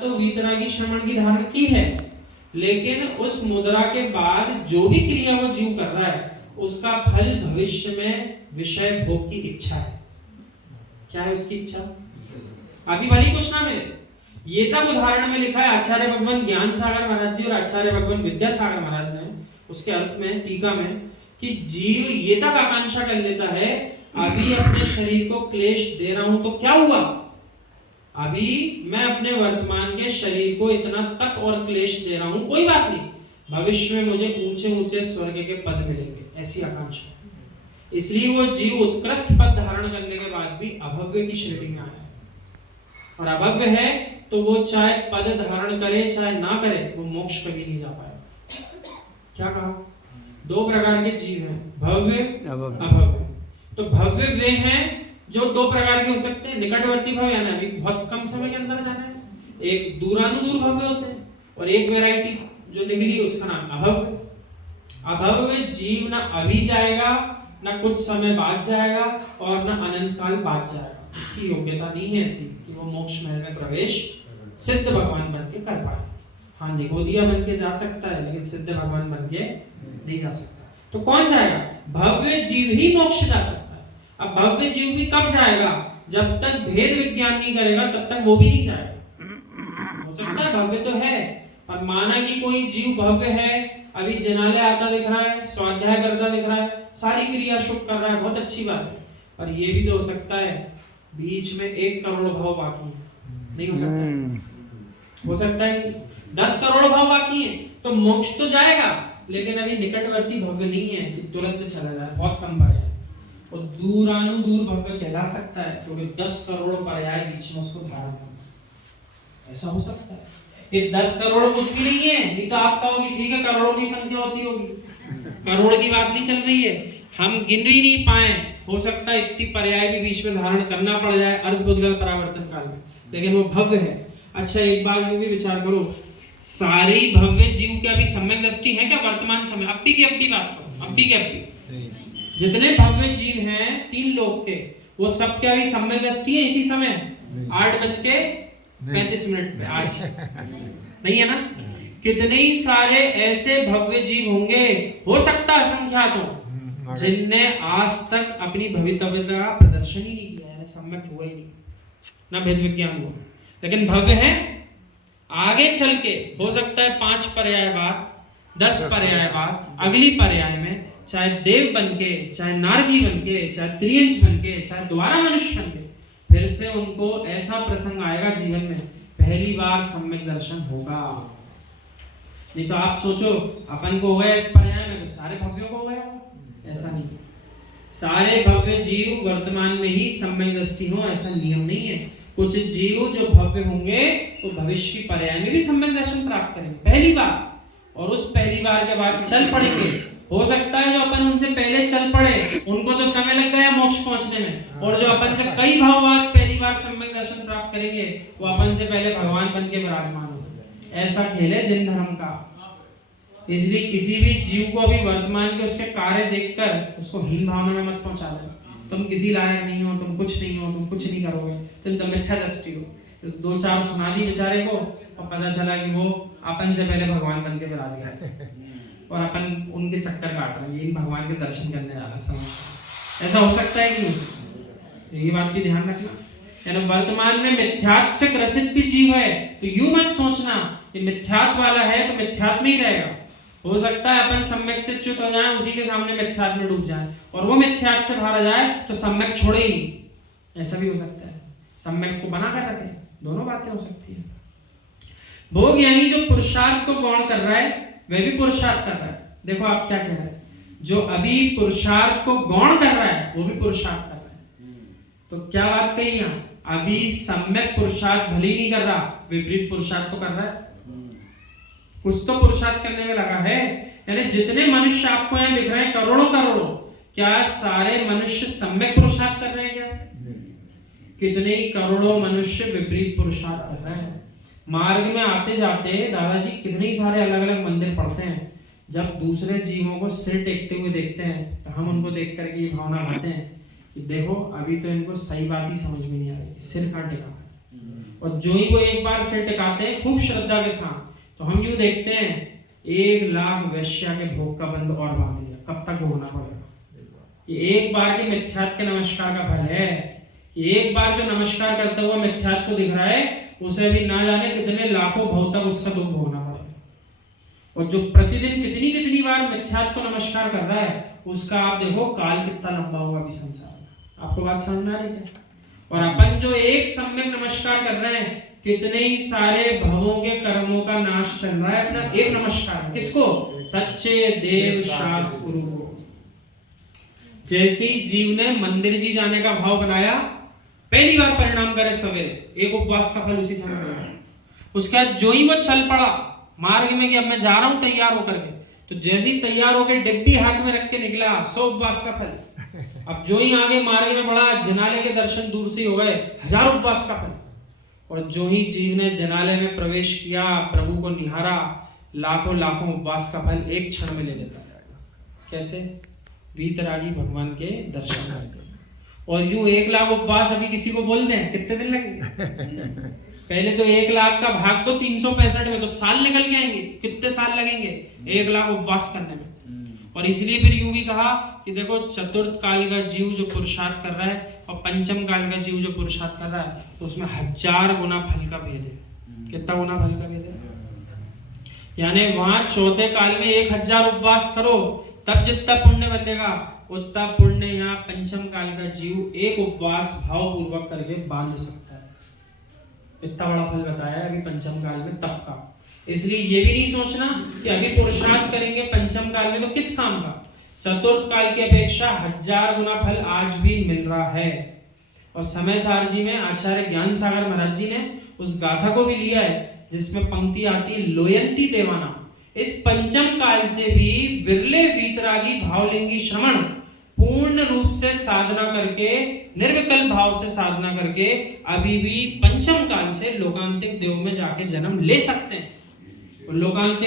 तो वीतरागी श्रवण की धारण की है, लेकिन उस मुद्रा के बाद जो भी क्रिया वो जीव कर रहा है उसका फल भविष्य में विषय भोग की इच्छा है। क्या है उसकी इच्छा? अभी भली कुछ ना मिले। ये तक उदाहरण में लिखा है आचार्य भगवान ज्ञान सागर महाराज जी और आचार्य भगवान विद्यासागर महाराज ने उसके अर्थ में टीका में कि जीव ये तक आकांक्षा कर लेता है अभी अपने शरीर को क्लेश दे रहा हूं तो क्या हुआ, अभी मैं अपने वर्तमान के शरीर को इतना तप और क्लेश दे रहा हूं, कोई बात नहीं, भविष्य में मुझे ऊंचे ऊंचे स्वर्ग के पद मिलेंगे, ऐसी आकांक्षा। इसलिए वो जीव उत्कृष्ट पद धारण करने के बाद भी अभव्य की श्रेणी में आया है। और अभव्य है तो वो चाहे पद धारण करे चाहे ना करे वो मोक्ष कभी नहीं जा पाएगा। क्या कहा? दो प्रकार के जीव हैं, भव्य अभव्य। तो भव्य वे हैं जो दो प्रकार के हो सकते हैं, निकटवर्ती भव्य यानी अभी बहुत कम समय के अंदर जाना है, एक दूरानुदूर भव्य होते हैं, और एक वैरायटी जो निकली उसका नाम अभव्य। अभव्य जीव ना अभी जाएगा ना कुछ समय बाद जाएगा और ना अनंत काल बाद जाएगा, उसकी योग्यता नहीं है ऐसी कि वो मोक्ष महल में प्रवेश सिद्ध भगवान बन के कर पाए। हाँ, निगोदिया बन के जा सकता है लेकिन सिद्ध भगवान बन के नहीं जा सकता। तो कौन जाएगा? भव्य जीव ही मोक्ष जा सकता है। अब भव्य जीव भी कब जाएगा? जब तक भेद विज्ञान नहीं करेगा तब तक वो भी नहीं जाएगा। हो सकता है भव्य तो है, पर माना कि कोई जीव भव्य है, अभी जनाले आता दिख रहा है, स्वाध्याय करता दिख रहा है, सारी क्रिया शुभ कर रहा है, बहुत अच्छी बात है, पर ये भी तो हो सकता है बीच में 1 करोड़ भाव बाकी है। नहीं हो सकता? हो सकता है 10 करोड़ भाव बाकी है तो मोक्ष तो जाएगा, लेकिन अभी निकटवर्ती भव्य नहीं है कि तुरंत चला जाए, बहुत कम भय है। और दूरानुदूर भव्य कहला सकता है क्योंकि 10 करोड़ पर्याय बीच में उसको धारण करना, ऐसा हो सकता है। ये 10 करोड़ कुछ भी नहीं है, नहीं तो आप कहोगे ठीक है करोड़ों की संख्या होती होगी, करोड़ की बात नहीं चल रही है, हम गिन भी नहीं पाए, हो सकता है इतनी पर्याय भी बीच में धारण करना पड़ जाए अर्धबुद्गल परावर्तन काल में, लेकिन वो भव्य है। अच्छा, एक बार यूं भी विचार करो, सारी भव्य जीव की अभी सम्यक दृष्टि है क्या वर्तमान समय? अभी की अभी बात करो, अभी के अभी जितने भव्य जीव हैं 3 लोक के, वो सब क्या अभी सम्यक दृष्टि है इसी समय 8:35 पे आज नहीं है ना? कितने ही सारे ऐसे भव्य जीव होंगे, हो सकता है असंख्यात हो, जिनने आज तक अपनी भवितव्यता का प्रदर्शन ही नहीं किया है, सम्यक हुआ ही नहीं, ना भेद विज्ञान हुआ, लेकिन भव्य है। आगे चल के हो सकता है 5 पर्याय बाद, 10 पर्याय बाद, अगली पर्याय में चाहे देव बनके, चाहे नारकी बनके, चाहे त्रियंश बनके, चाहे दोबारा मनुष्य बनके, फिर से उनको ऐसा प्रसंग आएगा जीवन में, पहली बार सम्यक दर्शन होगा। नहीं तो आप सोचो अपन को हुआ इस पर्याय में तो सारे भव्यों को हुआ, ऐसा नहीं। सारे भव्य जीव वर्तमान में ही सम्यक दृष्टि हो ऐसा नियम नहीं है। कुछ जीव जो भव्य होंगे तो भविष्य की पर्याय में भी सम्यक दर्शन प्राप्त करेंगे पहली बार, और उस पहली बार के बाद चल पड़ेंगे। हो सकता है जो अपन उनसे पहले चल पड़े उनको तो समय लग गया मोक्ष पहुंचने में, और जो अपन से कई भाव बाद पहली बार सम्यक दर्शन प्राप्त करेंगे वो अपन से पहले भगवान बन के विराजमान होंगे। ऐसा खेल है जिन धर्म का। इसलिए किसी भी जीव को अभी वर्तमान के उसके कार्य देखकर उसको हीन भावना में मत पहुंचा दो। तुम किसी लायक नहीं हो, तुम कुछ नहीं हो, तुम कुछ नहीं करोगे, तुम तो मिथ्या दृष्टि हो। 2-4 सुना दी बेचारे को और पता चला कि वो अपन से पहले भगवान बन के विराज गए और अपन उनके चक्कर काट रहे हैं, भगवान के दर्शन करने जाना समझ। ऐसा हो सकता है कि नहीं? ये बात की ध्यान रखना। यानी वर्तमान में मिथ्यात्व से ग्रसित भी जीव है तो यूं मत सोचना कि मिथ्यात्व वाला है तो मिथ्यात्व में ही रहेगा। हो सकता है अपन सम्यक से च्युत हो जाए, उसी के सामने मिथ्यात्व में डूब जाए, और वो मिथ्यात्व से बाहर आ जाए तो सम्यक छोड़े ही नहीं, ऐसा भी हो सकता है। सम्यक को बना कर रखे, दोनों बातें हो सकती है। भोग यानी जो पुरुषार्थ को गौण कर रहा है वह भी पुरुषार्थ कर रहा है। देखो आप क्या कह रहे हैं, जो अभी पुरुषार्थ को गौण कर रहा है वो भी पुरुषार्थ कर रहा है। तो क्या बात कही यहाँ, अभी सम्यक पुरुषार्थ भले ही नहीं कर रहा, विपरीत पुरुषार्थ तो कर रहा है, कुछ तो पुरुषार्थ करने में लगा है। यानी जितने मनुष्य आपको यहाँ दिख रहे हैं करोड़ों करोड़ों, क्या सारे मनुष्य सम्यक पुरुषार्थ कर रहे हैं क्या? कितने ही करोड़ों मनुष्य विपरीत पुरुषार्थ कर रहे हैं। मार्ग में आते जाते दादाजी कितने ही सारे अलग अलग मंदिर पढ़ते हैं, जब दूसरे जीवों को सिर टेकते हुए देखते हैं तो हम उनको देख करके ये भावना आते हैं कि देखो अभी तो इनको सही बात ही समझ में नहीं आ रही, सिर कहाँ टेका है। और जो ही वो एक बार सिर टिकाते हैं खूब श्रद्धा के साथ, तो हम यूं देखते हैं 1 लाख वैश्या के भोग का बंद और बांध दिया, कब तक भोगना पड़ेगा। ये एक बार के मिथ्यात्व के नमस्कार का फल है कि एक बार जो नमस्कार करता हुआ मिथ्यात्व को दिख रहा है, उसे भी ना जाने कितने लाखों भव तक उसका दुख भोगना पड़ेगा। और जो प्रतिदिन कितनी कितनी बार मिथ्यात्व को नमस्कार कर रहा है, उसका आप देखो काल कितना लंबा होगा अभी संसार में। आपको बात समझ में आ रही है? और अपन जो एक सम्यक नमस्कार कर रहे हैं, कितने ही सारे भवों के कर्मों का नाश चल रहा है अपना एक नमस्कार। किसको? सच्चे देव शास्त्र गुरु को। जैसे ही जीव ने मंदिर जी जाने का भाव बनाया, पहली बार परिणाम करे सवेरे, एक उपवास का फल उसी समय मिला। उसके बाद जो ही वो चल पड़ा मार्ग में कि अब मैं जा रहा हूं तैयार होकर के, तो जैसे ही तैयार होकर डिब्बी हाथ में रख के निकला, 100 उपवास का फल। अब जो ही आगे मार्ग में बढ़ा, जनालय के दर्शन दूर से हो गए, 1000 उपवास का फल। और जो ही जीव ने जनालय में प्रवेश किया, प्रभु को निहारा, लाखों लाखों उपवास का फल एक क्षण में ले लेता जाएगा। कैसे? वीतरागी भगवान के दर्शन करके। और यूं 1 लाख उपवास अभी किसी को बोल दें, कितने दिन लगेंगे? पहले तो 1 लाख का भाग तो 365 में, तो साल निकल के आएंगे। कितने साल लगेंगे 1 लाख उपवास करने में? और इसलिए फिर यूं भी कहा कि देखो, चतुर्थ काल का जीव जो पुरुषार्थ कर रहा है और पंचम काल का जीव जो पुरुषार्थ कर रहा है, तो उसमें 1000 गुना फल का भेद है। कितना गुना फल का भेद है? यानी वहां चौथे काल में 1000 उपवास करो, तब जितना पुण्य बनेगा उतना पुण्य यहाँ पंचम काल का जीव एक उपवास भाव पूर्वक करके बांध सकता है। इतना बड़ा फल बताया है अभी पंचम काल में तप का। इसलिए ये भी नहीं सोचना कि अभी पुरुषार्थ करेंगे पंचम काल में तो किस काम का। चतुर्थ काल की अपेक्षा 1000 गुना फल आज भी मिल रहा है। और समय सार जी में आचार्य ज्ञान सागर महाराज जी ने उस गाथा को भी लिया है, जिसमें पंक्ति आती है, लोयंती देवाना। इस पंचम काल से भी विरले वीतरागी भावलिंगी श्रवण पूर्ण रूप से साधना करके, निर्विकल्प भाव से साधना करके अभी भी पंचम काल से लोकांतिक देव में जाके जन्म ले सकते हैं। लोकांतिक